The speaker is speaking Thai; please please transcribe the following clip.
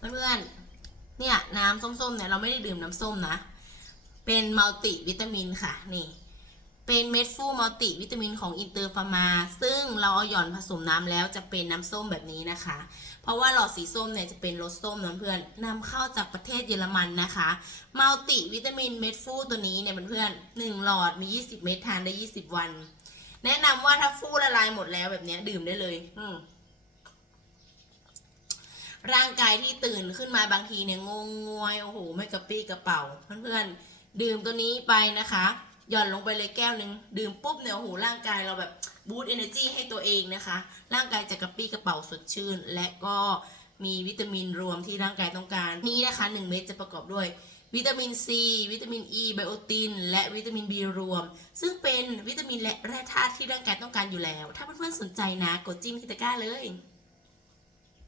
เพื่อนๆ เนี่ยน้ำส้มๆเนี่ยเราไม่ได้ดื่มน้ำส้มนะ เป็นมัลติวิตามินค่ะนี่ เป็นเม็ดฟูมัลติวิตามินของอินเตอร์ฟาร์มา ซึ่งเราเอาหย่อนผสมน้ำแล้วจะเป็นน้ำส้มแบบนี้นะคะ เพราะว่าหลอดสีส้มเนี่ยจะเป็นรสส้มนะเพื่อนนำเข้าจากประเทศเยอรมันนะคะมัลติวิตามินเม็ดฟูตัวนี้เนี่ยเพื่อนๆหนึ่งหลอดมี 20 เม็ดทานได้ 20 วัน แนะนำว่าถ้าฟูละลายหมดแล้วแบบนี้ดื่มได้เลย อืม ร่างกายที่ตื่นขึ้นมาบางทีเนี่ยงงงวยโอ้โหไม่กระปี้กระเป๋าเพื่อนๆดื่มตัวนี้ไปนะคะหย่อนลงไปเลยแก้วหนึ่งดื่มปุ๊บเนี่ยโอ้โหร่างกายเราแบบบูตเอเนอร์จีให้ตัวเองนะคะ ร่างกายจะกระปี้กระเป๋าสดชื่น และก็มีวิตามินรวมที่ร่างกายต้องการนี้นะคะ 1 เม็ดจะประกอบด้วยวิตามินซี วิตามินอ e, ีไบโอติน และวิตามินบีรวม ซึ่งเป็นวิตามินและแร่ธาตุที่ร่างกายต้องการอยู่แล้ว ถ้าเพื่อนๆสนใจนะ กดจิ้มที่ตะกร้าเลย